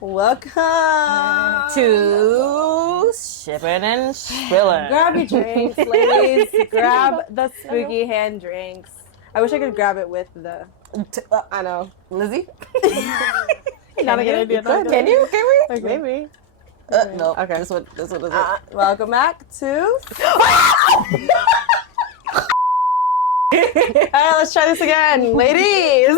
Welcome to Shipping and Spilling. Grab your drinks, ladies. Grab the spooky hand drinks. I wish I could grab it with the. I know, Lizzie? Not a good idea. Can you? Can we? Okay. Maybe. No. Okay. This one is it. Welcome back to. Alright, let's try this again, ladies.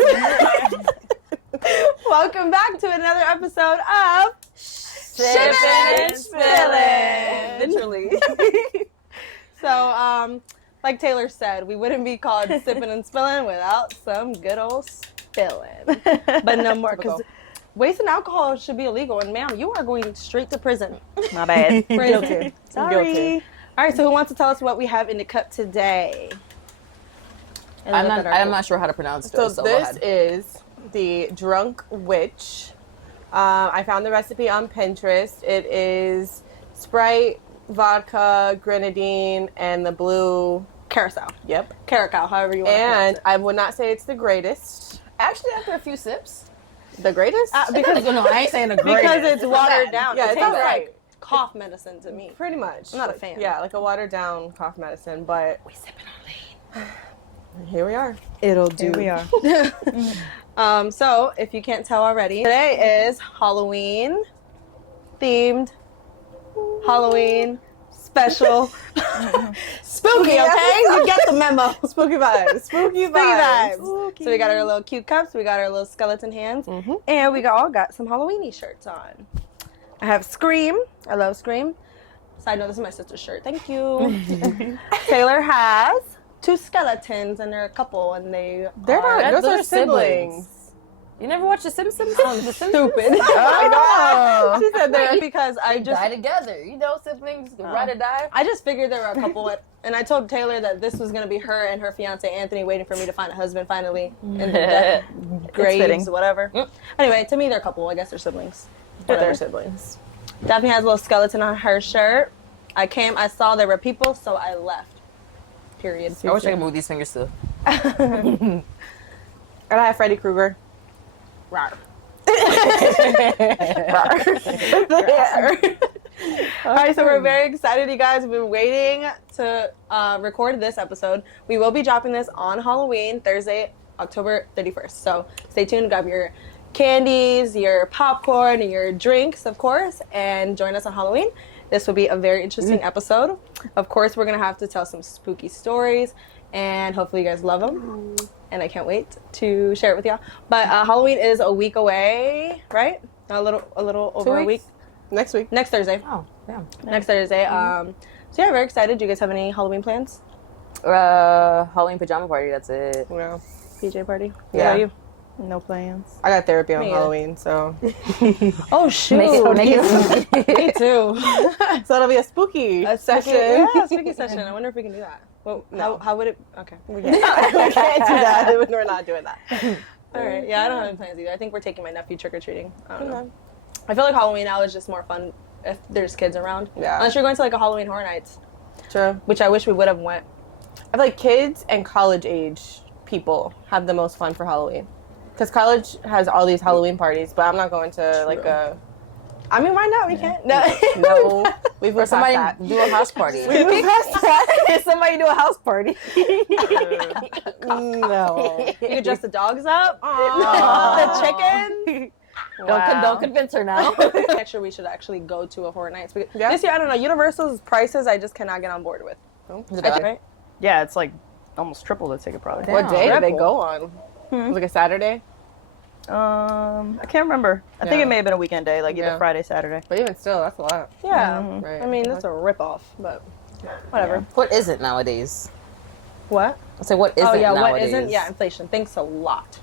Welcome back to another episode of Shipping and Spilling. Literally. So, like Taylor said, we wouldn't be called Sipping and Spilling without some good old spilling. But no more, because wasting alcohol should be illegal. And ma'am, you are going straight to prison. My bad. Guilty. Sorry. Guilty. All right, so who wants to tell us what we have in the cup today? I'm not sure how to pronounce it. So this is the Drunk Witch. I found the recipe on Pinterest. It is Sprite, vodka, grenadine, and the blue Carousel. Yep. Caracal, however you want to pronounce And it. I would not say it's the greatest. Actually, after a few sips. The greatest? Because No, I ain't saying the greatest. because it's watered down. Yeah, it it tastes tastes like right. cough medicine to me. Pretty much. I'm not a fan. Yeah, like a watered down cough medicine, but We sipping on lean. here we are. It'll do. Here we are. So, if you can't tell already, today is Halloween themed, Halloween special, spooky. Okay, you get the memo. Spooky vibes. Spooky vibes. Spooky. So we got our little cute cups, we got our little skeleton hands, Mm-hmm. and we all got some Halloweeny shirts on. I have Scream. I love Scream. Side note, this is my sister's shirt. Thank you. Taylor has two skeletons, and they're a couple, and They're are not. Those those are are siblings. You never watched The Simpsons? The Simpsons? stupid. Oh. She said that because I They just die together. You know, siblings ride or die. I just figured there were a couple, and I told Taylor that this was gonna be her and her fiance Anthony waiting for me to find a husband finally in the death graves, fitting. whatever. Anyway, to me they're a couple. I guess they're siblings. They're Whatever. siblings. Daphne has a little skeleton on her shirt. I saw there were people, so I left. Period. I wish I could move these fingers too. And I have Freddy Krueger. Rawr. All right, so we're very excited, you guys. We've been waiting to record this episode. We will be dropping this on Halloween, Thursday, October 31st. So stay tuned, grab your candies, your popcorn, and your drinks, of course, and join us on Halloween. This will be a very interesting episode. Of course, we're going to have to tell some spooky stories, and hopefully you guys love them. And I can't wait to share it with y'all. But Halloween is a week away, right? A little over a week. Next week. Next Thursday. Oh, yeah. Next Thursday. So yeah, very excited. Do you guys have any Halloween plans? Halloween pajama party, that's it. Yeah. PJ party? Yeah. How about you? No plans. I got therapy on Me either. Halloween, so Oh shoot! Make it Me too. so it'll be a spooky A session. Yeah, a spooky session. I wonder if we can do that. Well, No. how would it? Okay. we can't do that. We're not doing that. All right. Yeah, I don't have any plans either. I think we're taking my nephew trick or treating. I don't know. I feel like Halloween now is just more fun if there's kids around. Yeah. Unless you're going to like a Halloween Horror Nights, True. which I wish we would have went. I feel like kids and college age people have the most fun for Halloween. Because college has all these Halloween parties, but I'm not going to like a I mean, why not? We can't. No. no. We've Or moved past somebody that. do a house party. We moved past that. Somebody do a house party. No. You could dress the dogs up. Aw. The chicken. Don't convince her now. Next year we should actually go to a Horror Nights. Yeah. This year, I don't know. Universal's prices, I just cannot get on board with. Is it I bad? think, right? Yeah, it's like almost triple the ticket probably. What day did they Triple. go on? It was like a Saturday. I can't remember. I think Yeah. it may have been a weekend day, like either Yeah. Friday, Saturday. But even still, that's a lot. Yeah. Right. I mean, that's a ripoff, but whatever. What is it nowadays? What? I say, what isn't Oh, yeah, nowadays? what isn't? Yeah, inflation. Thanks a lot.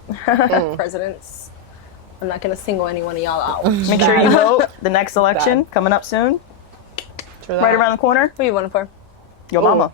Presidents. I'm not going to single any one of y'all out. Make sure you vote. The next election coming up soon, True right around the corner. Who are you voting for? Your mama.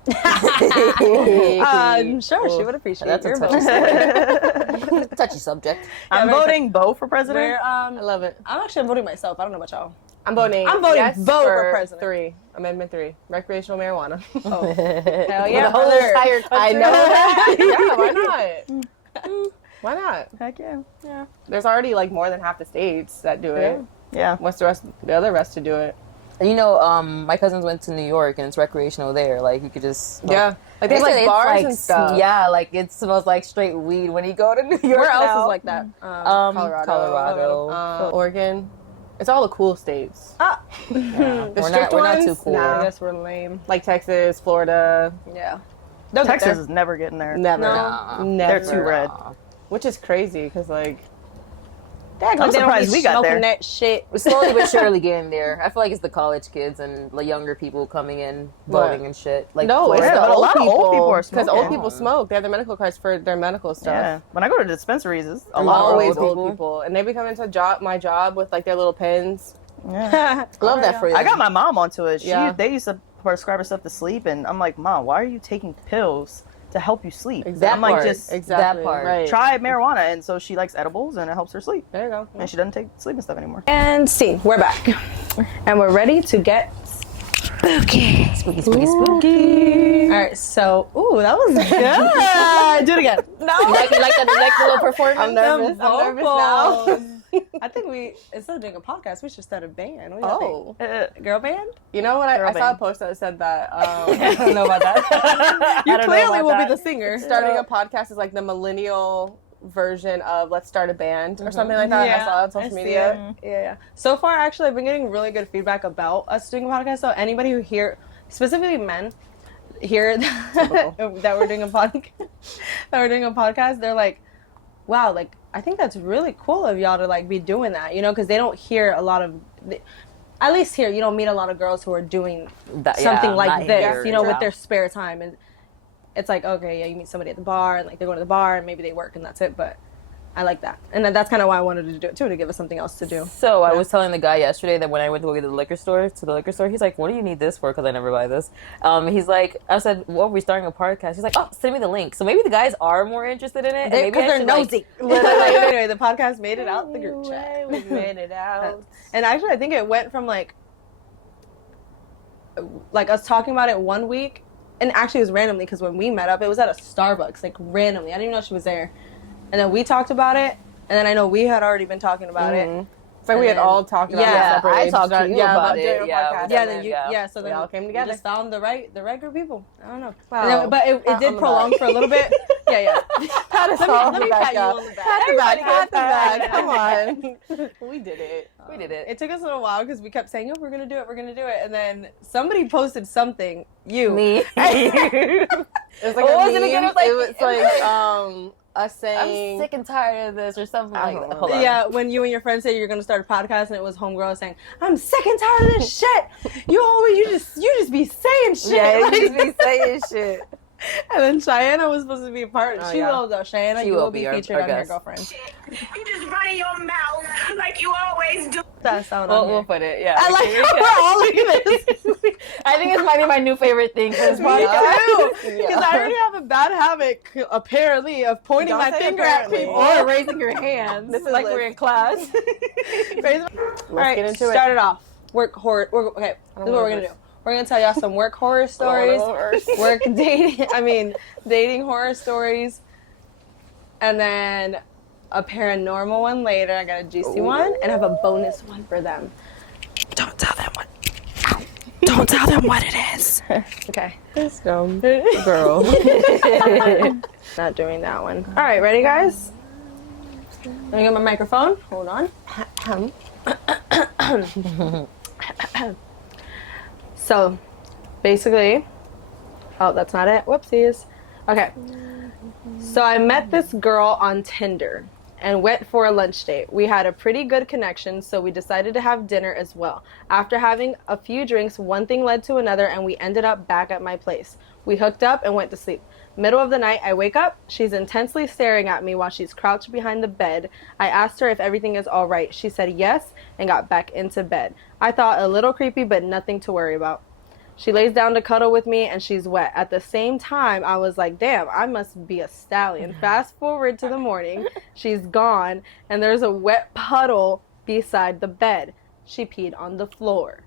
Sure, she would appreciate That's a your touchy vote. subject. Touchy subject. I'm very voting Bo for president. Where, I love it. I'm actually voting myself. I don't know about y'all. I'm voting. I'm voting yes vote for president. 3. Amendment 3. Recreational marijuana. Oh, hell With yeah, a whole brother. entire. I know that. Yeah, why not? Why not? Heck yeah. There's already like more than half the states that do it. Yeah. What's the other rest to do it? You know, my cousins went to New York and it's recreational there. Like you could just Yeah. Like they have said like it's bars like, and stuff. Yeah, like it smells like straight weed when you go to New York. Where else now. is like that? Colorado. Oregon. It's all the cool states. Yeah. The We're strict not too ones, cool. nah. I guess we're lame. Like Texas, Florida. Yeah. They'll get Texas there. is never getting there. Never. No. Never. They're too red. Which is crazy because like They're I'm surprised we got smoking there. that shit. We're slowly but surely getting there. I feel like it's the college kids and the younger people coming in, voting What? and shit. Like no, it's Florida. the but a old lot of people. old people are Because old smoking. people smoke. They have their medical cards for their medical stuff. Yeah. When I go to the dispensaries, it's a lot of Always old old people. And they be coming to my job with like their little pens. people. Yeah. Love that for you. I got my mom onto it. They used to prescribe her stuff to sleep, and I'm like, Mom, why are you taking pills to help you sleep? Exactly. I'm like, part. just Exactly. that part. Right. try marijuana, and so she likes edibles, and it helps her sleep, There you go. and she doesn't take sleeping stuff anymore. And see, we're back. And we're ready to get spooky. Spooky, spooky, spooky. All right, so, ooh, that was good. Do it again. No. You like the little performance? I'm nervous. I'm nervous now. I think instead of doing a podcast, we should start a band. What do you Oh. think? Girl band? You know what? I Girl saw a band. post that said that I don't know about that. You I don't know clearly about will that. be the singer. starting a podcast is like the millennial version of let's start a band or something like that. I saw it on social see media. it. Yeah. So far, actually, I've been getting really good feedback about us doing a podcast. So anybody who specifically men, hear that we're doing a podcast, they're like, wow, like I think that's really cool of y'all to like be doing that, because they don't hear a lot of. At least here, you don't meet a lot of girls who are doing something like this, with their spare time. And it's like, okay, yeah, you meet somebody at the bar, and like they go to the bar, and maybe they work, and that's it. But I like that, and that's kind of why I wanted to do it too, to give us something else to do. So I was telling the guy yesterday that when I went to go to the liquor store, he's like, "What do you need this for?" Because I never buy this. He's like, I said, "Well, we're starting a podcast." He's like, "Oh, send me the link." So maybe the guys are more interested in it, Because they're nosy. Literally. Anyway, the podcast made it out the group chat. We made it out. And actually, I think it went from like us talking about it one week, and actually it was randomly because when we met up, it was at a Starbucks, like randomly. I didn't even know she was there. And then we talked about it, and then I know we had already been talking about it. It's like we had all talked about it Yeah, separately. I talked to you about doing it. a Yeah, podcast. Yeah, then so We then all came we together. just found the right group of people. I don't know. Wow. And then- but it Pat did on the prolong back. for a little bit. Yeah. Pat us Let all me back pat you up. on the back. Pat the back. Pat the Everybody back. pat Come on. We did it. We did it. It took us a little while because we kept saying, "Oh, we're gonna do it, and then somebody posted something. You, Me. It was like What a was it meme. again? It was like- Us saying. I'm sick and tired of this or something I like don't that. know. Hold on. Yeah, when you and your friend said you were gonna start a podcast, and it was homegirl saying, "I'm sick and tired of this shit. You just be saying shit." Yeah, Like- you just be saying shit. And then Cheyenne was supposed to be a part. Oh, she yeah. will though. Cheyenne, She you will will be be our featured on Her guest. Girlfriend. You just running your mouth like you always do. That sound on We'll here. put it. Yeah. I like how we're all looking at this. I think it's might be my new favorite thing for this Me podcast. too. Because I already have a bad habit, apparently, of pointing Don't my say finger at apparently. people. Or raising your hands. This is like lit. we're in class. All right, get into it. start it off. Work horror. Okay, this is what we're gonna do. We're gonna tell y'all some work horror stories, dating horror stories, and then a paranormal one later. I got a juicy one, and I have a bonus one for them. Don't tell them what. Don't tell them what it is. Okay. This dumb girl. Not doing that one. All right, ready, guys? Let me get my microphone. Hold on. So, basically, oh, that's not it. Whoopsies. Okay. So I met this girl on Tinder and went for a lunch date. We had a pretty good connection, so we decided to have dinner as well. After having a few drinks, one thing led to another, and we ended up back at my place. We hooked up and went to sleep. Middle of the night, I wake up. She's intensely staring at me while she's crouched behind the bed. I asked her if everything is all right. She said yes and got back into bed. I thought a little creepy, but nothing to worry about. She lays down to cuddle with me, and she's wet. At the same time, I was like, damn, I must be a stallion. Fast forward to the morning. She's gone, and there's a wet puddle beside the bed. She peed on the floor.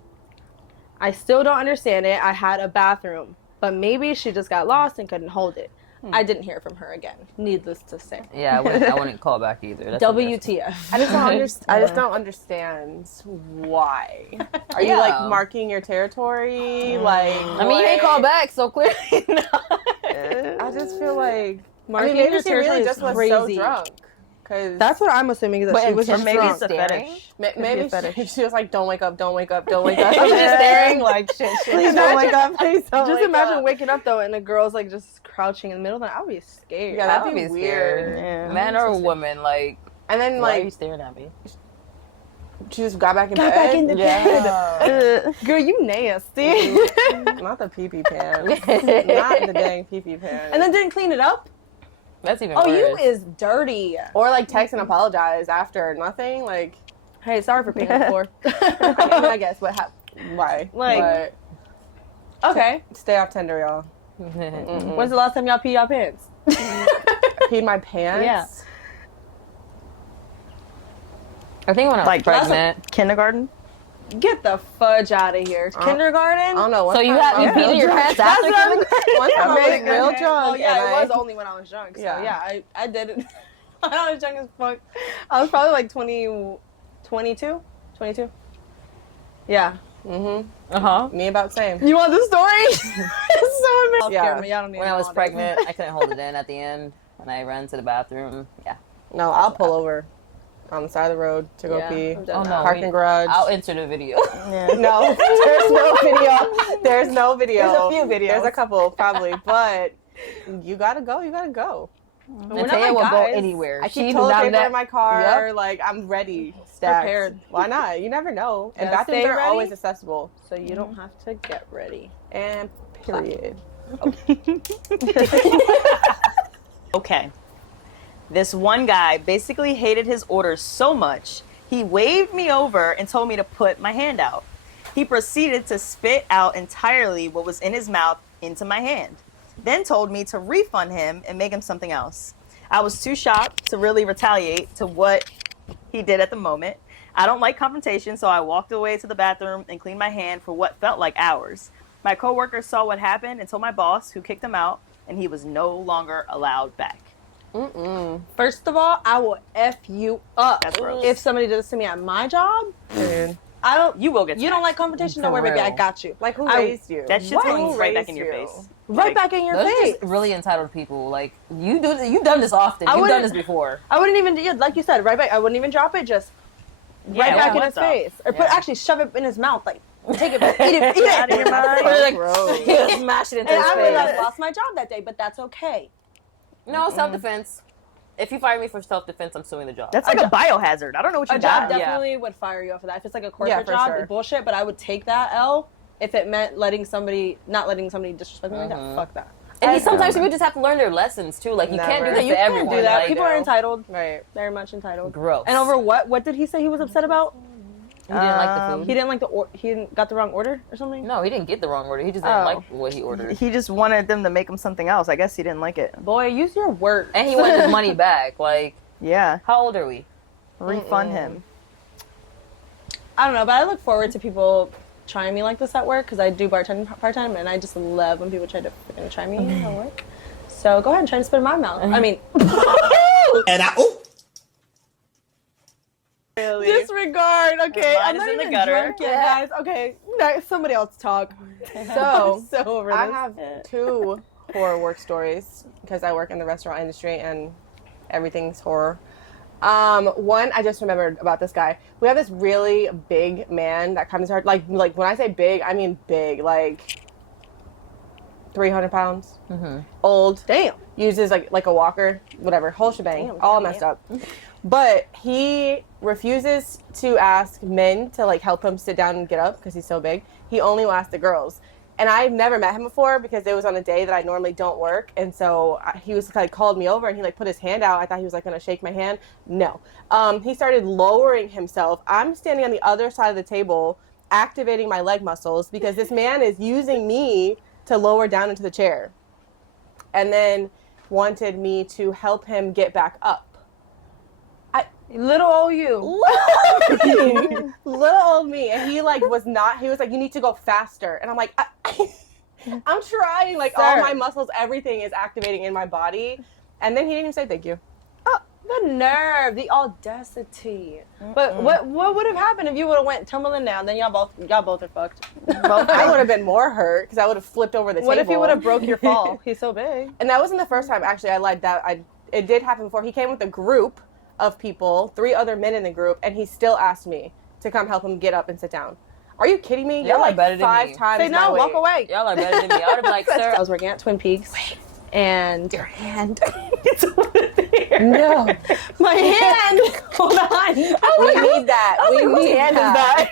I still don't understand it. I had a bathroom, but maybe she just got lost and couldn't hold it. I didn't hear from her again. Needless to say. Yeah, I wouldn't call back either. That's WTF. I just don't understand why. Are you like marking your territory? Like, I mean, you ain't call back, so clearly not. I just feel like Marking maybe your she really territory just is was crazy. so drunk. Cause That's what I'm assuming is that she was just maybe drunk. it's a fetish. maybe fetish. she was like, "Don't wake up, don't wake up, don't wake up." I'm just staring like shit. Please don't wake up. Please don't. Just wake imagine up. waking up though, and a girl's like just crouching in the middle of the night. I would be scared. Yeah, that'd be scared. weird. Yeah. Man or woman, like, And then why are you like staring at me? she just got back in Got bed. back in the bed. Girl, you nasty. Not the pee-pee pants. Not the dang pee-pee pants. And then didn't clean it up. That's even Oh, worse. you is dirty. or like text and apologize after nothing. Like, Hey, sorry for peeing on the floor. I mean, I guess what why? Like- Okay. But stay off Tinder, y'all. When's the last time y'all peed your pants? Peed my pants. Yeah. I think when I was Like, pregnant. Kindergarten? Get the fudge out of here. Kindergarten? I don't know. So you peed in your pants That's after what I'm- kindergarten? One time I was real drunk. Oh, yeah, and it I- was only when I was drunk. So, Yeah. yeah, I did it. I was young as fuck. I was probably like 22? 22? Yeah. Uh-huh. Me about same. You want the story? It's so embarrassing. Yeah. Y'all don't need When to I know was all this. pregnant, I couldn't hold it in at the end. When I ran to the bathroom. Yeah. No, I'll pull over on the side of the road to go Yeah, pee. I've done Oh, that. no. Parking garage. I'll insert a video. Yeah. No, there's no video. There's no video. There's a few videos. There's a couple, probably, but you gotta go. You gotta go. We're And not Taya like will go guys. anywhere. I She keep does toilet not paper that- in my car. Yep. Like I'm ready. Stacked. Prepared. Why not? You never know. And Gotta bathrooms stay are ready. always accessible. So you don't have to get ready. And period. Okay. This one guy basically hated his orders so much, he waved me over and told me to put my hand out. He proceeded to spit out entirely what was in his mouth into my hand, then told me to refund him and make him something else. I was too shocked to really retaliate to what he did at the moment. I don't like confrontation, so I walked away to the bathroom and cleaned my hand for what felt like hours. My coworker saw what happened and told my boss, who kicked him out, and he was no longer allowed back. First of all, I will F you up. That's gross. If somebody does this to me at my job, Dude. I don't. You will get You don't smacked. like confrontation? For Don't worry, baby. I real. got you. Like who I- raised you? That shit's What? going Who right back raised in your you? face. Right Like, back in your Those are face. just really entitled people. Like, you've done this often. I You've done wouldn't- this before. I wouldn't even, yeah, like you said, right back. I wouldn't even drop it. Just right Yeah, back in what's his up? face, or put Yeah. actually shove it in his mouth, like take it, eat it, eat Out of your it. mind. Or like, gross. smash it into And his I would have face. lost my job that day, but that's okay. No, self-defense. If you fire me for self-defense, I'm suing the job. That's like a biohazard. I don't know what you A job got. definitely would fire you off of that. If it's like a corporate Yeah, for job, sure. it's bullshit. But I would take that L if it meant not letting somebody disrespect me like that. Fuck that. And sometimes people just have to learn their lessons too. Like you can't do Never. that You to can't everyone. do that. Like, People are entitled. Right. Very much entitled. gross. And over what? What did he say he was upset about? he didn't like the food. He didn't like he didn't got the wrong order or something. No, he didn't get the wrong order. He just didn't Oh. like what he ordered. He just wanted them to make him something else. I guess he didn't like it. Boy, use your words. And he wanted his money back. Like, Yeah. how old are we? Refund him. I don't know, but I look forward to people trying me like this at work because I do bartending part-time, and I just love when people try to freaking try me at work. So go ahead and try to spit in my mouth. I mean, And disregard. Okay, Mine I'm is not in the even gutter. drunk yet, guys. Okay, somebody else talk. So So over this. I have two horror work stories because I work in the restaurant industry and everything's horror. One, I just remembered about this guy. We have this really big man that comes to our, like when I say big, I mean big, like 300 pounds, old, Damn. uses like a walker, whatever, whole shebang, Damn, all damn, messed up. But he refuses to ask men to like help him sit down and get up because he's so big. He only will ask the girls. And I've never met him before because it was on a day that I normally don't work. And so he was like called me over and he like put his hand out. I thought he was like going to shake my hand. No. He started lowering himself. I'm standing on the other side of the table, activating my leg muscles because this man is using me to lower down into the chair. And then wanted me to help him get back up. Little old you. Little old me. And he like was not, he was like, you need to go faster. And I'm like, I'm trying, like, all my muscles, everything is activating in my body. And then he didn't even say thank you. The nerve, the audacity. But what would have happened if you would have went tumbling down? Then y'all both are fucked. I would have been more hurt because I would have flipped over the table. What if he would have broke your fall? He's so big. And that wasn't the first time. Actually, I lied. It did happen before. He came with a group of people, 3 other men in the group, and he still asked me to come help him get up and sit down. Are you kidding me? You're like better than 5 me. times Say no, my walk weight. away. Y'all are better than me. I would have been like, sir. I was working at Twin Peaks. And Your hand. it's over there. No. My hand. Hold on. We need that. We need that.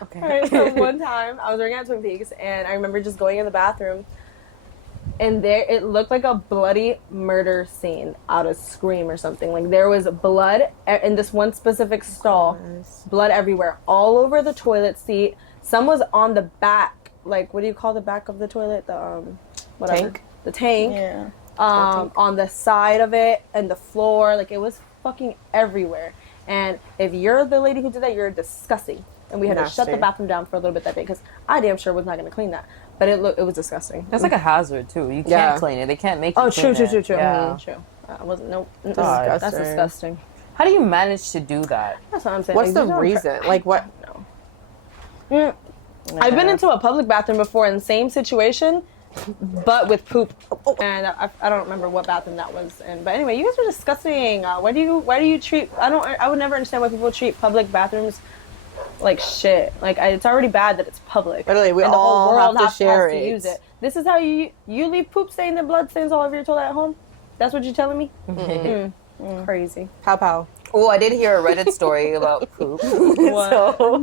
Okay. All right, so one time I was working at Twin Peaks, and I remember just going in the bathroom, and there it looked like a bloody murder scene out of Scream or something. Like there was blood in this one specific stall, blood everywhere, all over the toilet seat. Some was on the back. Like, what do you call the back of the toilet? The whatever. Tank? The tank. Yeah. On the side of it and the floor. Like, it was fucking everywhere. And if you're the lady who did that, you're disgusting. And we had to shut the bathroom down for a little bit that day because I damn sure was not going to clean that. But it was disgusting. That's like a hazard too. You can't clean it. They can't make you true. clean it. True. Yeah. True. I wasn't. Nope. God. That's disgusting. How do you manage to do that? That's what I'm saying. What's Like, the reason? Like, what? No. I've been into a public bathroom before in the same situation, but with poop. And I don't remember what bathroom that was in. But anyway, you guys are disgusting. Why do you treat? I would never understand why people treat public bathrooms like shit. Like it's already bad that it's public. Literally, we and the whole all world have to share has it. to use it. This is how you leave poop stains and blood stains all over your toilet at home. That's what you're telling me? Crazy. Pow. Oh, I did hear a Reddit story about poop. So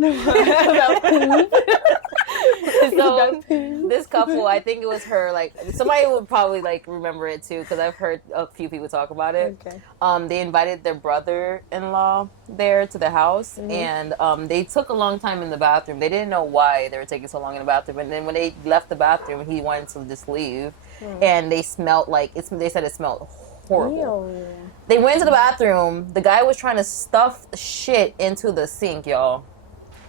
this couple, I think it was her. Like somebody would probably like remember it too because I've heard a few people talk about it. Okay. They invited their brother-in-law there to the house, and they took a long time in the bathroom. They didn't know why they were taking so long in the bathroom, and then when they left the bathroom, he wanted to just leave, and they smelled like They said it smelled horrible. Ew. They went into the bathroom. The guy was trying to stuff shit into the sink, y'all.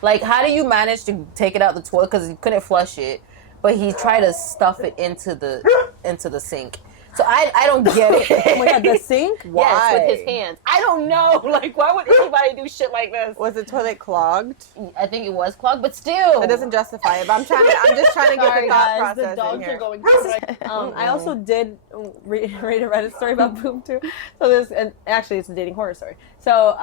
Like, how do you manage to take it out the toilet? Because he couldn't flush it, but he tried to stuff it into the sink. So I don't get it. Oh my god, the sink? Why? Yes, with his hands. I don't know. Like, why would anybody do shit like this? Was the toilet clogged? I think it was clogged, but still. It doesn't justify it. But I'm just trying to get Sorry, the thought guys, process the dogs in here. are going crazy. I also did read a Reddit story about poop too. So and actually it's a dating horror story. So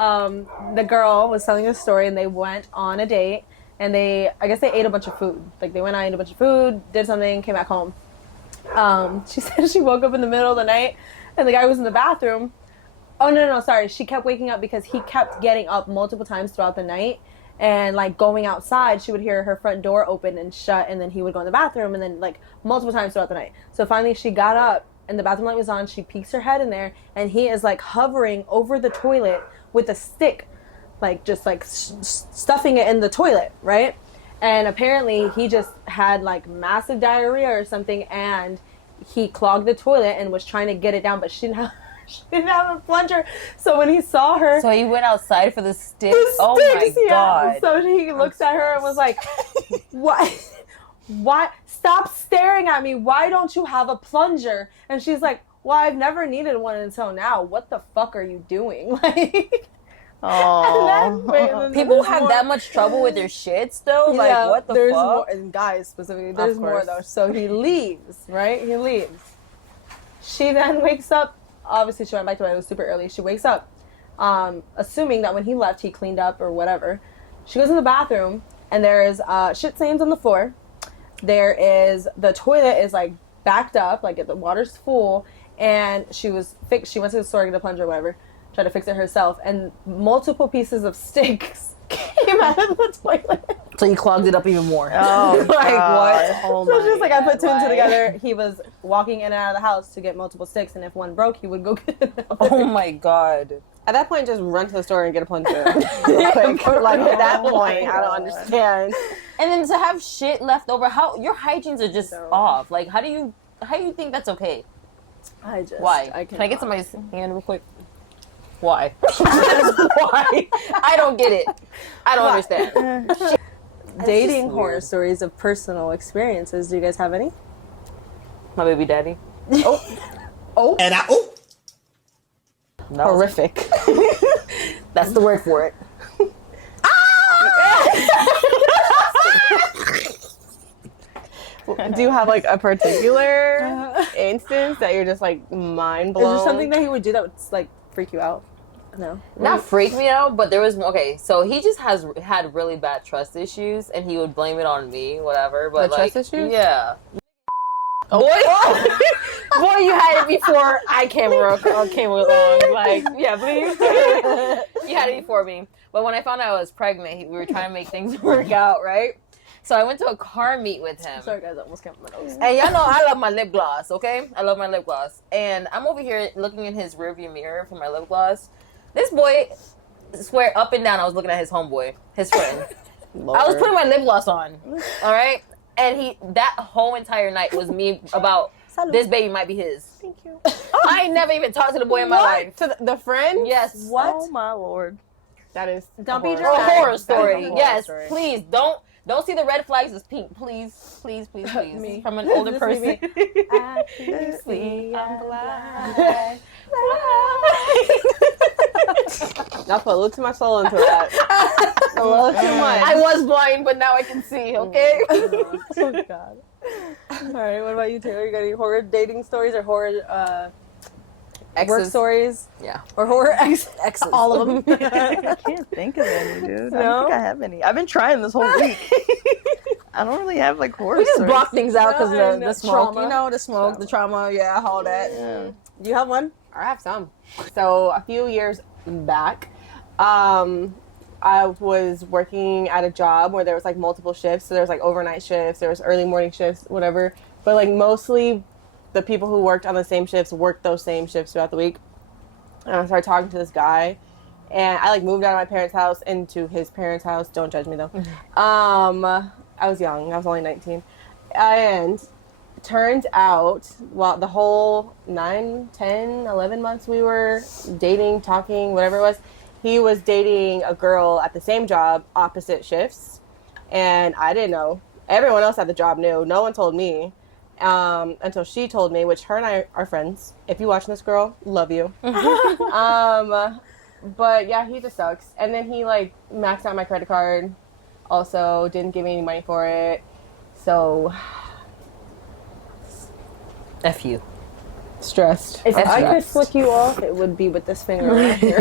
the girl was telling a story, and they went on a date, and I guess they ate a bunch of food. Like they went out, ate a bunch of food, did something, came back home. She said she woke up in the middle of the night, and the guy was in the bathroom. Oh no, sorry. She kept waking up because he kept getting up multiple times throughout the night. And like going outside, she would hear her front door open and shut, and then he would go in the bathroom, and then like multiple times throughout the night. So finally she got up, and the bathroom light was on. She peeks her head in there, and he is like hovering over the toilet with a stick, like just like stuffing it in the toilet, right? And apparently he just had like massive diarrhea or something, and he clogged the toilet and was trying to get it down, but she didn't have a plunger. So when he saw her, So he went outside for the sticks. Oh my god. So he looks at her and was like, Why? Stop staring at me. Why don't you have a plunger? And she's like, well, I've never needed one until now. What the fuck are you doing? Like, Oh. People have that much trouble with their shits though. Like what the there's fuck? More, and guys specifically, there's more though. So he leaves, right? He leaves. She then wakes up. Obviously, she went back to bed. It was super early. She wakes up, assuming that when he left, he cleaned up or whatever. She goes in the bathroom, and there is shit stains on the floor. The toilet is like backed up, like the water's full, and she went to the store to get a plunger or whatever. Tried to fix it herself, and multiple pieces of sticks came out of the toilet. So you clogged it up even more. Oh, like God. what? Oh So my just like I put two and two why? together. He was walking in and out of the house to get multiple sticks, and if one broke, he would go get another. Oh my god. At that point, just run to the store and get a plunger. Real quick. Like at that point, I don't understand. And then to have shit left over, how your hygienes are just off. Like how do you think that's okay? Why? Can I get somebody's hand real quick? Why? Why? I don't get it. I don't understand. dating just horror weird. stories of personal experiences. Do you guys have any? My baby daddy. Oh, And I, No. Horrific. That's the word for it. Do you have like a particular instance that you're just like mind is blown? there something that he would do that would like freak you out? No. Not freak me out, but there was okay. So he just had really bad trust issues, and he would blame it on me, whatever. But The like, trust issues? yeah. Boy, boy, you had it before I came along. Like, yeah, please. You had it before me. But when I found out I was pregnant, we were trying to make things work out, right? So I went to a car meet with him. Sorry, guys, I almost came with my nose. And y'all know I love my lip gloss, okay? I love my lip gloss. And I'm over here looking in his rearview mirror for my lip gloss. This boy, swear up and down, I was looking at his homeboy, his friend. I was putting my lip gloss on, all right? And that whole entire night was me about this baby might be his. Thank you. I ain't never even talked to the boy in my life. To the friend? Yes. What? Oh my lord. That is Don't be horror. A dramatic. horror story. That is a horror Yes, story. please don't see the red flags as pink. Please, please, please, please. Me. From an older This person. is See, I'm blind. I put a little too much soul into that. A little too much. I was blind, but now I can see. Okay. Oh God. All right. What about you, Taylor? You got any horror dating stories or horror work Exes. stories Yeah. or horror exes? All of them. I can't think of any, dude. I No? don't think I have any. I've been trying this whole week. I don't really have like horror We just stories. block things out because Yeah, I the know. smoke. Trauma. You know, the smoke, the trauma. Yeah, all that. Yeah. Do you have one? I have some. So a few years back, I was working at a job where there was like multiple shifts. So there was like overnight shifts, there was early morning shifts, whatever. But like mostly the people who worked on the same shifts worked those same shifts throughout the week. And I started talking to this guy, and I like moved out of my parents' house into his parents' house. Don't judge me though. I was young. I was only 19. And turned out, well, the whole 9, 10, 11 months we were dating, talking, whatever it was, he was dating a girl at the same job, opposite shifts. And I didn't know. Everyone else at the job knew. No one told me until she told me, which her and I are friends. If you watching this, girl, love you. But yeah, he just sucks. And then he like maxed out my credit card. Also, didn't give me any money for it. So F you. stressed. If That's I could nuts. flick you off, it would be with this finger right here.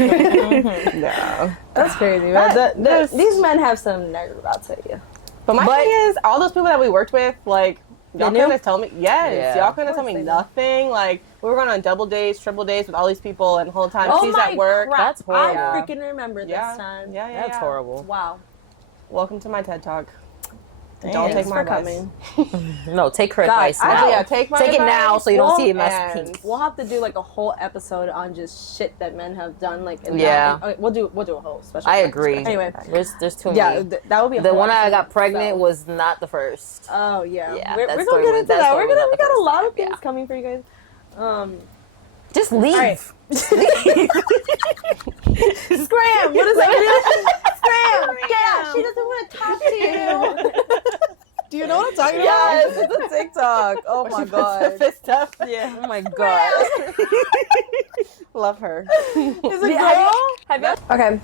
No. That's crazy, man. That's- These men have some nerve, I'll tell you. But my thing is, all those people that we worked with, like, y'all knew? couldn't have told me. Yes, Yeah. y'all couldn't have Of told me course they nothing. Like, we were going on double days, triple days with all these people, and the whole time Oh she's my at work. crap. That's horrible. I freaking remember Yeah. this time. Yeah, yeah, That's yeah. horrible. Wow. Welcome to my TED Talk. Dang. Don't take Thanks my for advice. coming. No, take her Guys, advice now. Yeah, take my Take it advice. now so you don't see it as and- pink. We'll have to do like a whole episode on just shit that men have done. Like, in Yeah. okay, we'll do a whole special. I episode. agree. Anyway, There's too yeah, many. that would be a The whole one I episode got pregnant itself. was not the first. Oh yeah, Yeah, we're that gonna story get was- into that that. story was not We the got a first lot time, of things yeah. coming for you guys. Just leave. All right. Scram! What is that? Scram! Yeah, she doesn't want to talk to you. Do you know what I'm talking Yes, about? it's a TikTok. Oh my god. Fist up. Yeah. Oh my god. Love her. Is it girl? Have you? Okay.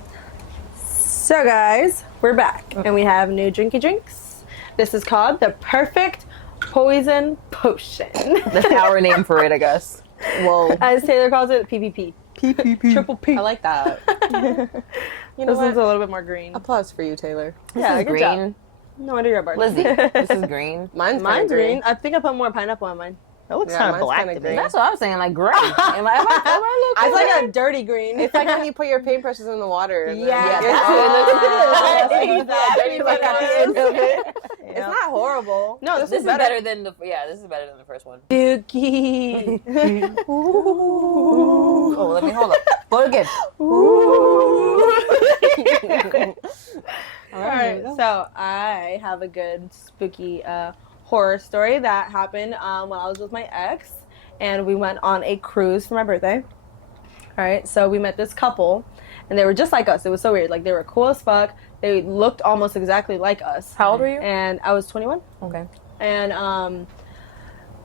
So guys, we're back and we have new drinky drinks. This is called the Perfect Poison Potion. That's our name for it, I guess. Whoa. As Taylor calls it, PPP. PPP. Triple P. I like that. You know This one's what? a little bit more green. Applause for you, Taylor. Yeah, This is good job. green. No wonder you're a bartender. Lizzie, this is green. Mine's Mine's kinda green. I think I put more pineapple on mine. That looks Yeah, kind of mine's black kinda to green. me. That's what I was saying, like gray. Am I I like a dirty green. It's like when you put your paintbrushes in the water. and then- Yeah, that's what it looks like. Exactly. Dirty like at the end of it. It's Yeah. not horrible. No, This is better than the this is better than the first one. Dookie. Oh, let me hold up. Go again. All right, so I have a good spooky horror story that happened when I was with my ex, and we went on a cruise for my birthday. All right, so we met this couple, and they were just like us. It was so weird. Like, they were cool as fuck. They looked almost exactly like us. How old were you? And I was 21. Okay. And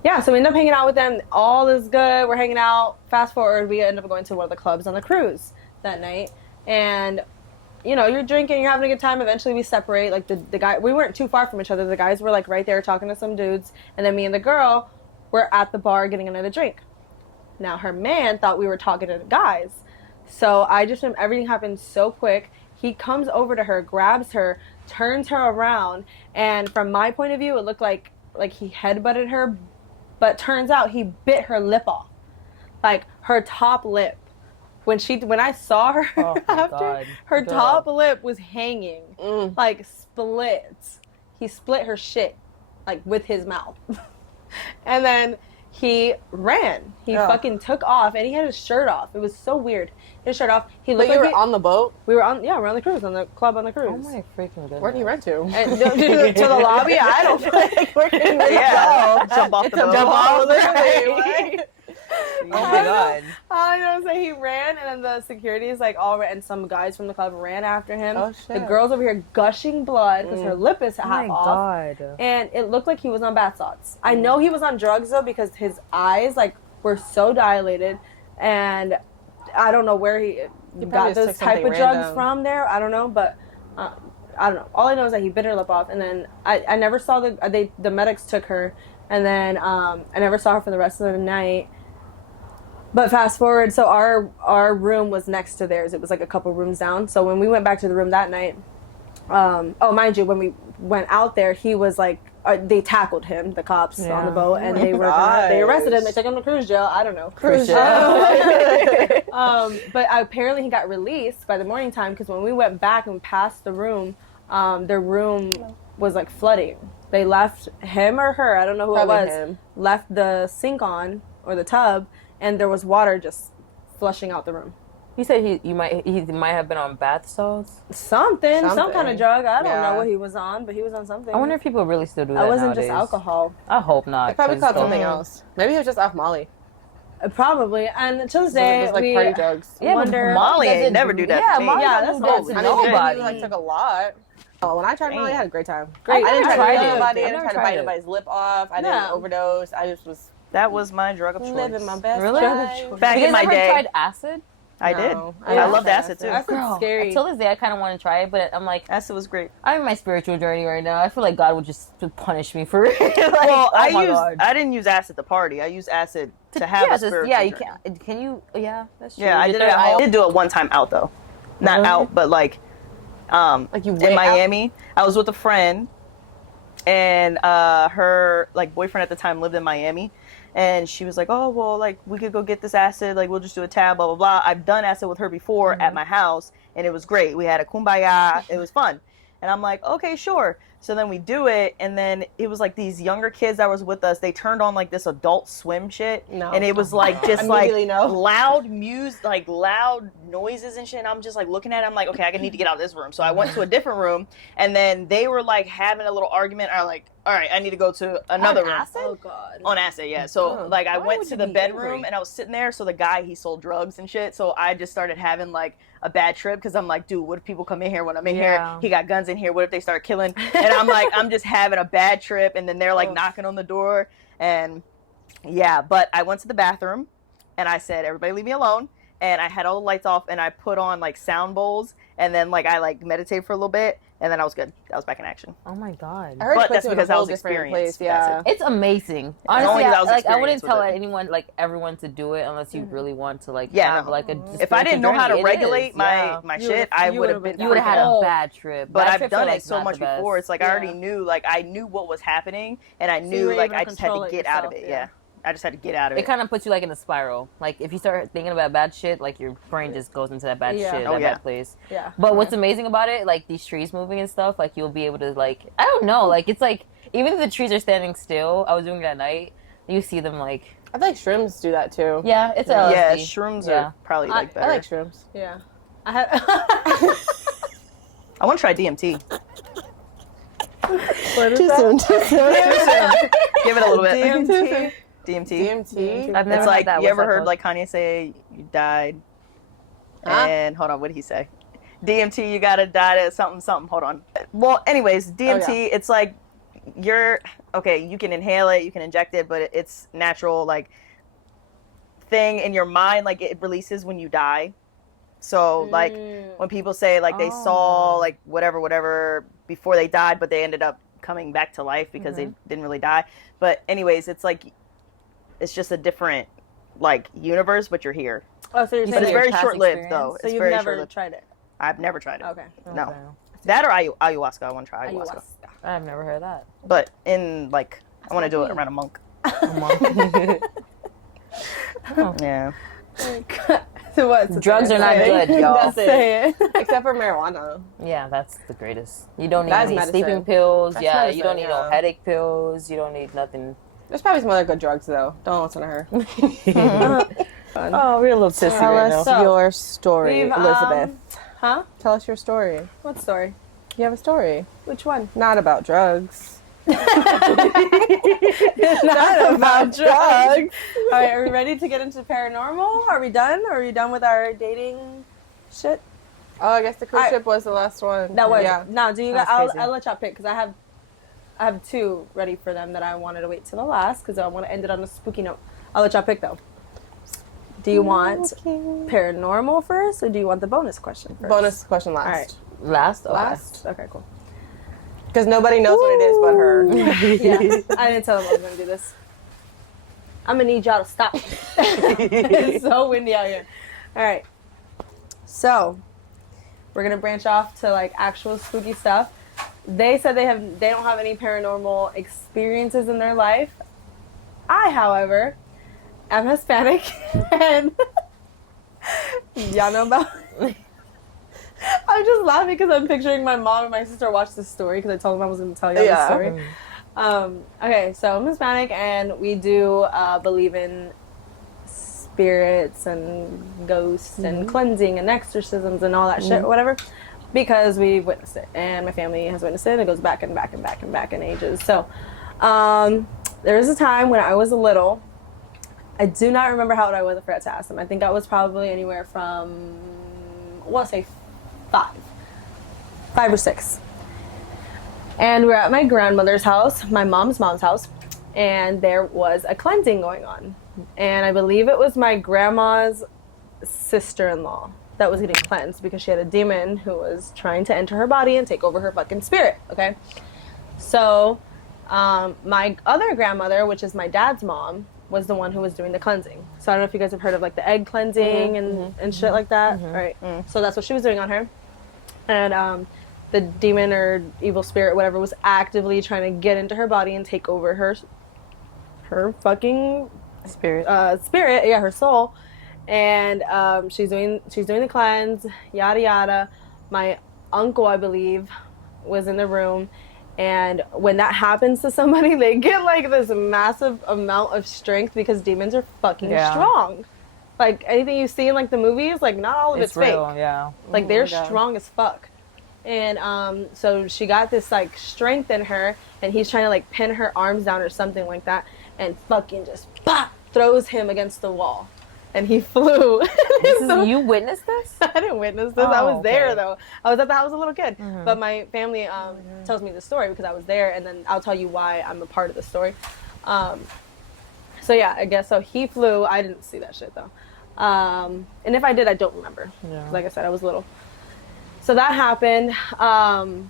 yeah, so we ended up hanging out with them. All is good. We're hanging out. Fast forward, we ended up going to one of the clubs on the cruise that night. And, you know, you're drinking, you're having a good time. Eventually we separate. Like, the guy, we weren't too far from each other. The guys were, like, right there talking to some dudes. And then me and the girl were at the bar getting another drink. Now, her man thought we were talking to the guys. So I just remember everything happened so quick. He comes over to her, grabs her, turns her around. And from my point of view, it looked like he headbutted her. But turns out he bit her lip off. Like, her top lip. When I saw her after, her top lip was hanging. Like, split. He split her shit, like, with his mouth. And then he ran. He fucking took off, and he had his shirt off. It was so weird. His shirt off. He looked But you were on the boat? We were on the cruise, on the club on the cruise. Oh my freaking goodness. Where did he run to? And to the lobby? I don't think we're going to Jump off the boat. jump off, Literally. Oh my god. All I know is that he ran, and then the securities, like, all ran, and some guys from the club ran after him. Oh, shit. The girl's over here gushing blood because her lip is half off. God. And it looked like he was on bath salts. I know he was on drugs, though, because his eyes, like, were so dilated, and I don't know where he got those type of drugs from there. I don't know, but I don't know. All I know is that he bit her lip off, and then I never saw the medics took her, and then I never saw her for the rest of the night. But fast forward, so our room was next to theirs. It was like a couple rooms down. So when we went back to the room that night, mind you, when we went out there, he was like, they tackled him, the cops on the boat, and they arrested him. They took him to cruise jail. I don't know. Cruise jail. But apparently he got released by the morning time because when we went back and passed the room, their room was like flooding. They left him or her, I don't know who Probably it was, him. left the sink on or the tub, and there was water just flushing out the room. You said he might have been on bath salts. Some kind of drug. I don't know Yeah. what he was on, but he was on something. I wonder if people really still do that. I wasn't nowadays. just alcohol. I hope not. They probably 'cause called the- something else. Maybe he was just off Molly. Probably. And to this It day, was like we party drugs. Yeah, but wonder. Molly ain't doesn't- never do that Yeah, to me. Molly Yeah, doesn't that's do that cool. to I know nobody. he like took a lot. Oh, when I tried Molly, I had a great time. Great. I didn't try to tried kill it. anybody. I I've didn't never try to tried bite it. anybody's lip off. I No. didn't overdose. I just was That was my drug of choice. living my best Really? life. Back You in guys my ever day, tried acid? I did. No. I Yeah. loved acid too. That's scary. Until this day, I kind of want to try it, but I'm like, Acid was great. I'm in my spiritual journey right now. I feel like God would just punish me for it. Like, Well, oh my God. I didn't use acid to party. I used acid to have yeah, a spiritual yeah, you journey. can you? Yeah, that's true. Yeah, I did it at home. I did do it one time out though, not Really? out, but like you in went Miami. I was with a friend, and her like boyfriend at the time lived in Miami, and she was like, "Oh well, like we could go get this acid. Like we'll just do a tab, blah blah blah." I've done acid with her before at my house, and it was great. We had a kumbaya. It was fun, and I'm like, "Okay, sure." So then we do it, and then it was like these younger kids that was with us. They turned on like this Adult Swim shit, No. and it was like just like Immediately no. loud music, like loud noises and shit. And I'm just like looking at it. I'm like, okay, I need to get out of this room. So I went to a different room, and then they were like having a little argument. I'm like, all right, I need to go to another room. Oh God. On acid, yeah. So Oh, like I why went would to you the be bedroom angry? and I was sitting there. So the guy, he sold drugs and shit. So I just started having like a bad trip because I'm like, dude, what if people come in here when I'm in Yeah. here? He got guns in here. What if they start killing? And I'm like, I'm just having a bad trip. And then they're like knocking on the door. And yeah, but I went to the bathroom and I said, everybody leave me alone. And I had all the lights off and I put on like sound bowls. And then like I like meditated for a little bit. And then I was good. I was back in action. Oh my God. I heard But it puts that's you in because a I whole was different experienced. place. That's Yeah. It's amazing. As Honestly, long as I was I wouldn't experienced with tell it. anyone, like everyone, to do it unless you really want to, like, Yeah, have no. like a. If I didn't know how to spiritual journey, it regulate is, my yeah. my You shit, would've- I you would have would've been. been You would have had Oh. a bad trip. But Bad I've trips done are, it like, so not much the best. before. It's like I already knew, like I knew what was happening, and I you knew were like able I to just had to control it get out of yourself, it. yeah. Yeah, I just had to get out of It it. kind of puts you like in a spiral. Like if you start thinking about bad shit, like your brain just goes into that bad Yeah. shit, Oh, that yeah. bad place. Yeah. But what's amazing about it, like these trees moving and stuff, like you'll be able to like, I don't know, like it's like even if the trees are standing still, I was doing it at night. You see them like, I think shrooms do that too. yeah, it's Yeah, LSD. shrooms Yeah. are probably like better. I like shrooms. Yeah. I had. I want to try DMT. What is Too that? soon. Too soon. Give it a little bit. And hold on, what did he say? DMT, you gotta die to something, something. Hold on. Well, anyways, DMT, it's like you can inhale it, you can inject it, but it's natural, like, thing in your mind, like, it releases when you die. So, like, when people say, like, they saw, like, whatever before they died, but they ended up coming back to life because they didn't really die. But anyways, it's like, it's just a different, like, universe, but you're here. Oh, so you're But saying it's it's very short-lived, though. So It's you've very never short-lived. tried it? I've never tried it. Okay. No. Okay. That or ayahuasca. I want to try ayahuasca. I've never heard that. But in, like, I want to do it around a monk. Yeah. So what? Drugs are not good, y'all. That's it. Except for marijuana. Yeah, that's the greatest. You don't need That's any medicine. sleeping pills. That's You medicine, don't need no yeah. headache pills. You don't need nothing. There's probably some other good drugs, though. Don't listen to her. Oh, we're a little sissy Tell right us now. So, your story, we've, Elizabeth. Huh? Tell us your story. What story? You have a story. Which one? Not about drugs. Not about drugs. All right, are we ready to get into paranormal? Are we done? Are we done with our dating shit? Oh, I guess the cruise I- ship was the last one. That was Yeah. no. Do you guys? That's crazy. I'll let y'all pick because I have two ready for them that I wanted to wait till the last because I want to end it on a spooky note. I'll let y'all pick though. Do you want paranormal first or do you want the bonus question first? Bonus question last. All right. Last? Okay. Last? Okay, cool. Because nobody knows what it is but her. Yeah, I didn't tell them I was gonna do this. I'm gonna need y'all to stop. It's so windy out here. All right. So we're gonna branch off to like actual spooky stuff. They said they don't have any paranormal experiences in their life. I, however, am Hispanic and y'all know about. I'm just laughing because I'm picturing my mom and my sister watch this story because I told them I was going to tell y'all this story. Okay, so I'm Hispanic and we do believe in spirits and ghosts and cleansing and exorcisms and all that shit or whatever because we've witnessed it and my family has witnessed it and it goes back and back and back and back in ages. So there was a time when I was little. I do not remember how old I was. I forgot to ask them. I think I was probably anywhere from, I want to say 5 or 6. And we're at my grandmother's house, my mom's house, and there was a cleansing going on. And I believe it was my grandma's sister-in-law that was getting cleansed because she had a demon who was trying to enter her body and take over her fucking spirit, okay? So my other grandmother, which is my dad's mom, was the one who was doing the cleansing. So I don't know if you guys have heard of like the egg cleansing and shit like that. Right. So that's what she was doing on her. And the demon or evil spirit, whatever, was actively trying to get into her body and take over her fucking Spirit. her soul. And she's doing the cleanse, yada yada. My uncle, I believe, was in the room. And when that happens to somebody, they get like this massive amount of strength because demons are fucking strong. Like anything you see in like the movies, like not all of it's real, fake. yeah. Like they're strong as fuck. And so she got this like strength in her, and he's trying to like pin her arms down or something like that, and fucking just throws him against the wall. And he flew. You witnessed this? I didn't witness this. I was there though. I was at the house as a little kid. But my family tells me the story because I was there, and then I'll tell you why I'm a part of the story. So yeah, I guess so. He flew. I didn't see that shit though. And if I did, I don't remember. Yeah. Like I said, I was little. So that happened. And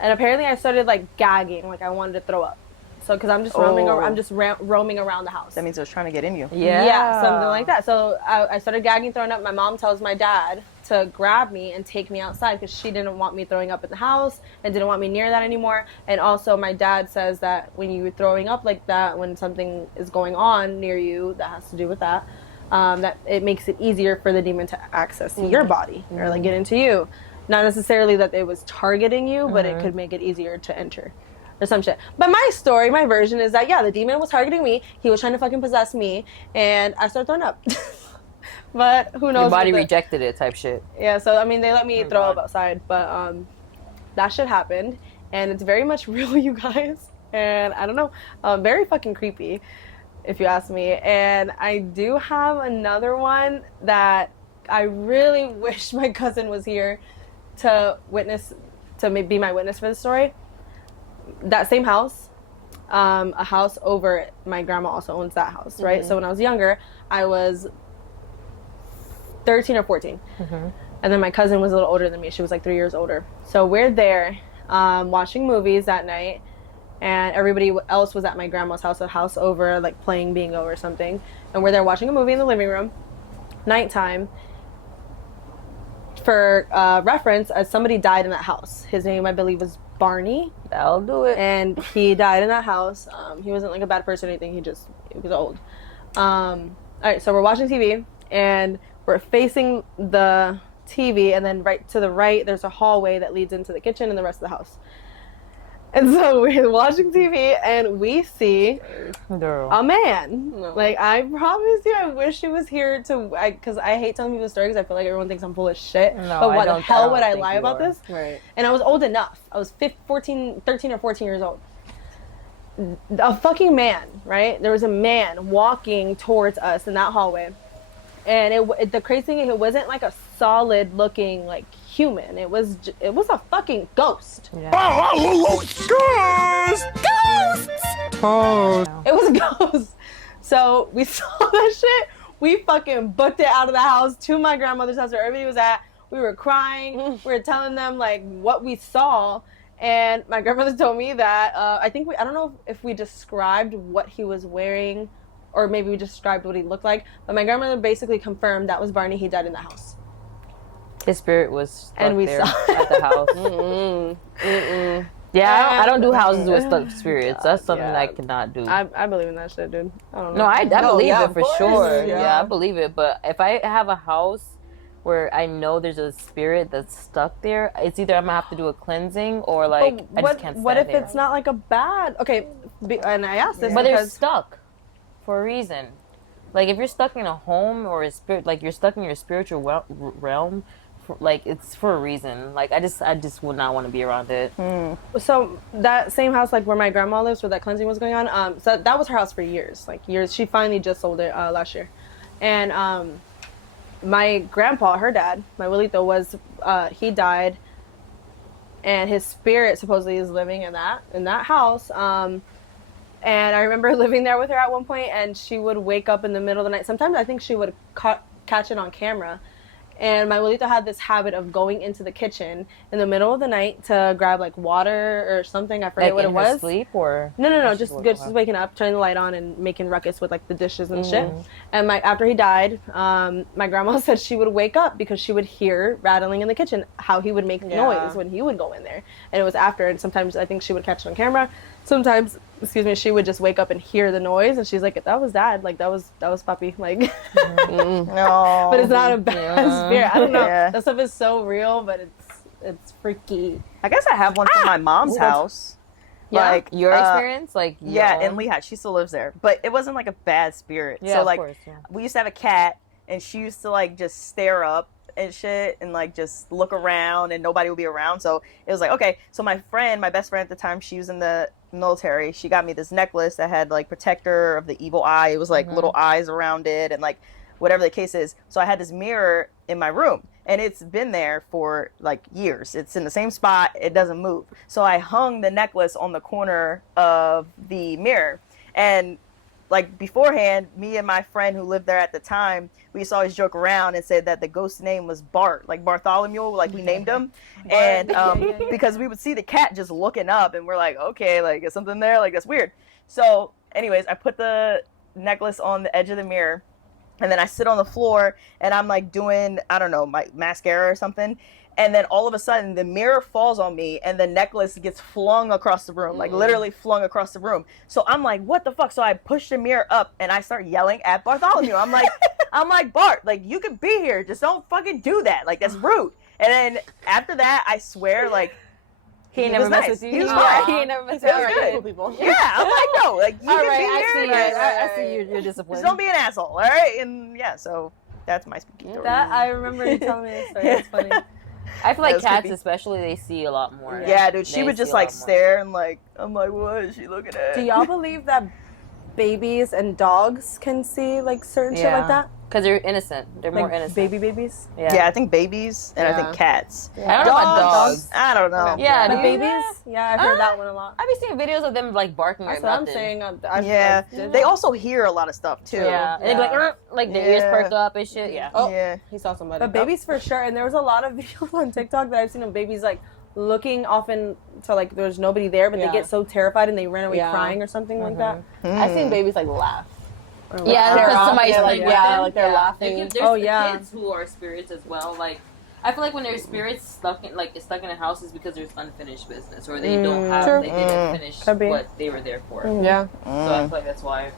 apparently I started like gagging, like I wanted to throw up. So, because I'm just roaming around the house. That means it was trying to get in you. Yeah, something like that. So I started gagging, throwing up. My mom tells my dad to grab me and take me outside because she didn't want me throwing up in the house and didn't want me near that anymore. And also my dad says that when you're throwing up like that, when something is going on near you that has to do with that, that it makes it easier for the demon to access your body or like get into you. Not necessarily that it was targeting you, but it could make it easier to enter. Or some shit. But my story, my version is that, yeah, the demon was targeting me. He was trying to fucking possess me. And I started throwing up. But who knows? Your body rejected it type shit. Yeah, so, I mean, they let me throw up outside. But that shit happened. And it's very much real, you guys. And I don't know. Very fucking creepy, if you ask me. And I do have another one that I really wish my cousin was here to be my witness for the story. That same house, a house over it, my grandma also owns that house, right? So when I was younger, I was 13 or 14. And then my cousin was a little older than me. She was like 3 years older. So we're there watching movies that night, and everybody else was at my grandma's house, a house over, like playing bingo or something. And we're there watching a movie in the living room, nighttime. For reference, somebody died in that house. His name, I believe, was Barney. That'll do it. And he died in that house. He wasn't like a bad person or anything. He was old. All right, so we're watching TV, and we're facing the TV, and then right to the right, there's a hallway that leads into the kitchen and the rest of the house. And so we're watching TV, and we see a man. No. Like, I promise you, I wish he was here because I hate telling people stories. I feel like everyone thinks I'm full of shit. No, but why the I hell don't would I think lie you about are. this? Right. And I was old enough. I was 13 or 14 years old. A fucking man, right? There was a man walking towards us in that hallway. And the crazy thing, it wasn't like a solid looking like human. It was a fucking ghost. Yeah. It was a ghost. So we saw that shit. We fucking booked it out of the house to my grandmother's house where everybody was at. We were crying. We were telling them like what we saw. And my grandmother told me that I don't know if we described what he was wearing, or maybe we described what he looked like. But my grandmother basically confirmed that was Barney. He died in the house. His spirit was stuck And we there saw at the house. Yeah, I don't do houses with stuck spirits. That's something Yeah. I cannot do. I believe in that shit, dude. I don't know. No, I believe yeah, it of for course. sure. Yeah. Yeah, I believe it. But if I have a house where I know there's a spirit that's stuck there, it's either I'm gonna have to do a cleansing or like I just can't stand what if there. it's not like a bad? Okay, and I asked this But they're because stuck for a reason. Like if you're stuck in a home or a spirit, like you're stuck in your spiritual realm, like it's for a reason. Like I just would not want to be around it. so that same house, like where my grandma lives, where that cleansing was going on. So that was her house for years, like years. She finally just sold it last year, and my grandpa, her dad, my abuelito, was he died, and his spirit supposedly is living in that house. And I remember living there with her at one point, and she would wake up in the middle of the night. Sometimes I think she would catch it on camera. And my abuelita had this habit of going into the kitchen in the middle of the night to grab like water or something. I forget Like what in it her was. sleep or No, just waking up, turning the light on, and making ruckus with like the dishes and shit. And after he died, my grandma said she would wake up because she would hear rattling in the kitchen, how he would make noise when he would go in there. And it was after, and sometimes I think she would catch it on camera. Sometimes, she would just wake up and hear the noise, and she's like, "That was Dad. Like that was Papi." Like, No. but it's not a bad spirit. I don't know. Yeah. That stuff is so real, but it's freaky. I guess I have one from my mom's house. Yeah? Like your experience, like Yeah, your in Lehigh. She still lives there. But it wasn't like a bad spirit. Yeah, so of like course, yeah. we used to have a cat, and she used to like just stare up and shit and like just look around, and nobody would be around. So it was like, okay. So my best friend at the time, she was in the military. She got me this necklace that had like protector of the evil eye. It was like little eyes around it, and like whatever the case is. So I had this mirror in my room, and it's been there for like years. It's in the same spot. It doesn't move. So I hung the necklace on the corner of the mirror, and like beforehand, me and my friend who lived there at the time, we used to always joke around and said that the ghost's name was Bart, like Bartholomew, like we named him. And because we would see the cat just looking up, and we're like, okay, like is something there? Like that's weird. So anyways, I put the necklace on the edge of the mirror, and then I sit on the floor, and I'm like doing, I don't know, my mascara or something. And then all of a sudden the mirror falls on me, and the necklace gets flung across the room, like literally flung across the room. So I'm like, what the fuck? So I push the mirror up, and I start yelling at Bartholomew. I'm like, Bart, like you could be here. Just don't fucking do that. Like that's rude. And then after that, I swear, like, He was never messed nice. with you. He was Yeah, fine. he ain't never messed It was with you. good. Cool people. Yeah, I'm like, no, like you All can right, be I here. see. Like, I see you're disciplined. just don't be an asshole, all right? And yeah, so that's my spooky story. That I remember you telling me this story. It's funny. I feel like That was cats, creepy. especially, they see a lot more. Yeah, dude, she They would see just a lot like more. stare and like, I'm like, what is she looking at? Do y'all believe that babies and dogs can see like certain shit like that? Because they're innocent. They're more Like innocent. babies? Yeah, I think babies and I think cats. I don't know about dogs. I don't know. Yeah, But do you? babies? Yeah, I've heard that one a lot. I've been seeing videos of them like barking That's or what I'm nothing. saying. Yeah, they also hear a lot of stuff too. Yeah, and they'd be like, like their ears Yeah. perk up and shit. Yeah. Oh, Yeah. he saw somebody. But babies for sure. And there was a lot of videos on TikTok that I've seen of babies like looking often to like there's nobody there, but they get so terrified and they run away crying or something like that. I've seen babies like laugh. Yeah, They're because somebody's like, like, like they're laughing. There's kids who are spirits as well. Like, I feel like when there's spirits stuck in a house is because there's unfinished business or they don't have, they didn't finish what they were there for. Yeah. So I feel like that's why.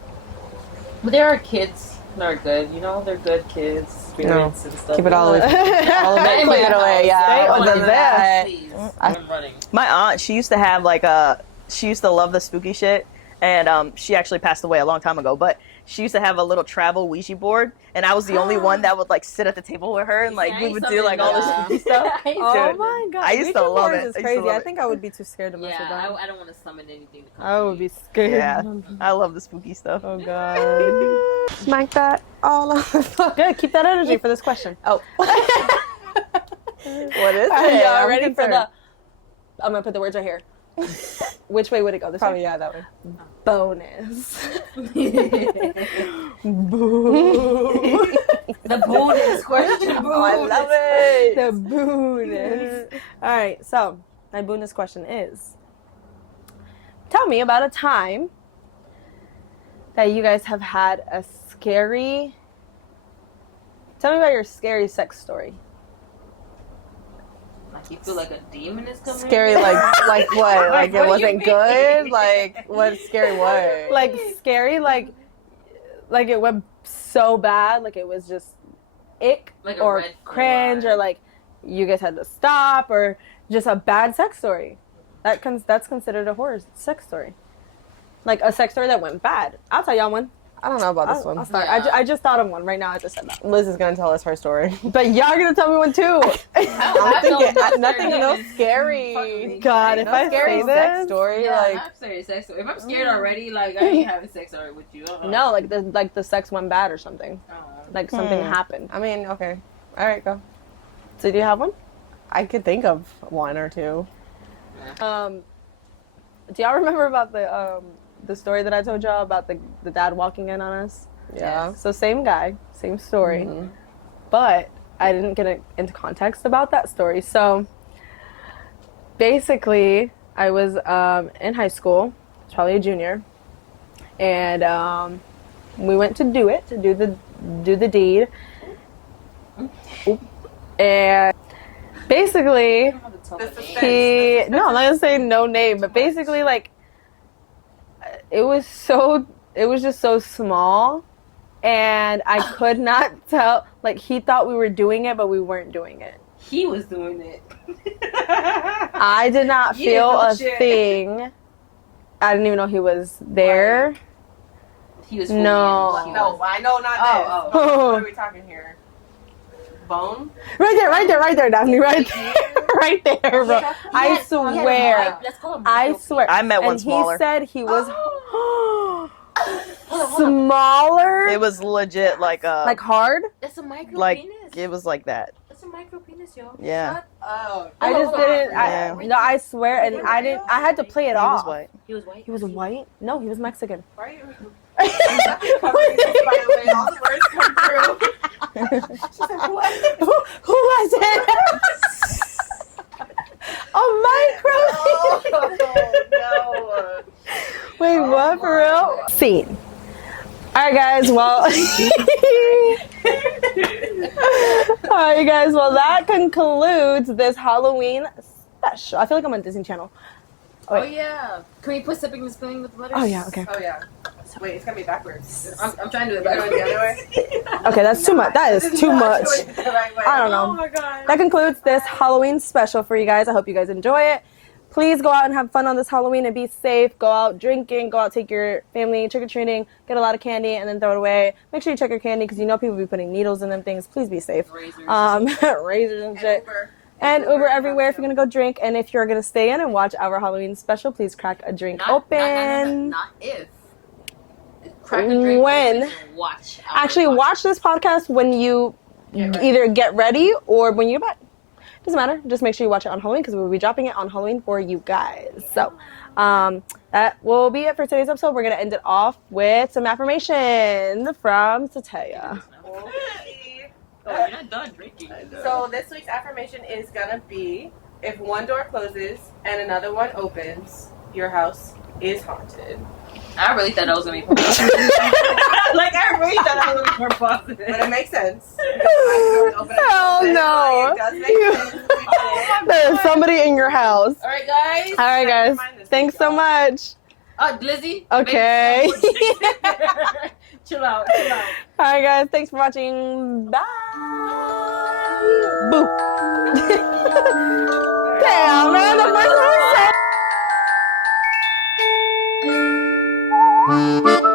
But there are kids that are good, you know, they're good kids, spirits and stuff. Keep it all the way. All of it. Keep it away. Yeah. I'm running. My aunt, she used to have she used to love the spooky shit, and she actually passed away a long time ago. But she used to have a little travel Ouija board, and I was the only one that would like sit at the table with her, and like we would do like all this spooky stuff. Oh my god! I used to love it. It's crazy. I think I would be too scared to mess with that. I don't want to summon anything to come. I would be scared. Yeah, I love the spooky stuff. Oh god! Smack that all over. Good. Keep that energy for this question. Oh. What is it? Y'all I'm ready for concerned. the? I'm gonna put the words right here. Which way would it go? This Probably, way? yeah, that way. Bonus. The bonus question. Oh, I love it. The bonus. All right, so my bonus question is: tell me about a time that you guys have had a scary. Tell me about your scary sex story. Like you feel like a demon is coming. Scary, like what? Like it wasn't good? Like what? Scary what? Like scary, like it went so bad, like it was just ick Like a or red cringe, flag. or like you guys had to stop, or just a bad sex story. That's considered a horror sex story. Like a sex story that went bad. I'll tell y'all one. I don't know about this one. I'll start. Yeah. I just thought of one right now. I just said that. Liz is gonna tell us her story. But y'all are gonna tell me one too. I'm thinking nothing, no scary. God, if No I scary say sex this, story, Yeah, like I'm sorry, sex. If I'm scared already, like I ain't having sex already with you. no, like the sex went bad or something. Like something happened. I mean, okay, all right, go. So do you have one? I could think of one or two. Do y'all remember about the story that I told y'all about the dad walking in on us? Yeah. So same guy, same story, but I didn't get into context about that story. So basically, I was in high school, probably a junior, and we went to do the deed, and basically I'm not gonna say no name, but basically like it was just so small, and I could not tell. Like he thought we were doing it, but we weren't doing it. He was doing it. I did not You feel didn't know a shit. thing. I didn't even know he was there. He was No. fooling you. No, I know not Oh, this. oh. What are we talking here? Bone? Right there, Daphne, right there, bro. I swear. Let's call him I Micro swear. I met one and smaller. he said he was smaller. It was legit like like hard. That's a micro like penis. it was like that. That's a micro penis, yo. Yeah. Oh. I just didn't. Yeah. No, I swear, and I didn't. I had to play it He was off. white. He was white. He was white? No, he was Mexican. Why are you covering this, by the way? All the words come through. She's like, what? Who was it? A micro. No. Wait, what for real? Scene. All right, guys. Well, all right, guys. Well, that concludes this Halloween special. I feel like I'm on Disney Channel. Oh yeah. Can we put sipping and spilling with letters? Oh yeah. Okay. Oh, yeah. Wait, it's gonna be backwards. I'm trying to do it You're going the other way? Okay, that's too much. That is too much. Doing it the right way. I don't know. Oh, my God. That concludes this Halloween special for you guys. I hope you guys enjoy it. Please go out and have fun on this Halloween and be safe. Go out drinking. Go out, take your family trick-or-treating. Get a lot of candy and then throw it away. Make sure you check your candy because you know people be putting needles in them things. Please be safe. Razors and shit. And Uber everywhere if you're going to go drink. And if you're going to stay in and watch our Halloween special, please crack a drink open. Not if. Crack a drink when. open and watch. our Actually, podcast. watch this podcast when you either get ready or when you get back. Doesn't matter. Just make sure you watch it on Halloween because we'll be dropping it on Halloween for you guys. So that will be it for today's episode. We're going to end it off with some affirmation from Sataya. Oh, you're not done drinking. So this week's affirmation is gonna be: if one door closes and another one opens, your house is haunted. I really thought that was gonna be positive. Like, I really thought that was more positive. But it makes sense. Hell no. It does make sense. There's somebody in your house. All right, guys. All right, guys. Thanks so much. Lizzie. Okay. Chill out. Chill out. All right, guys. Thanks for watching. Bye. Boo. Damn, man. The first one was so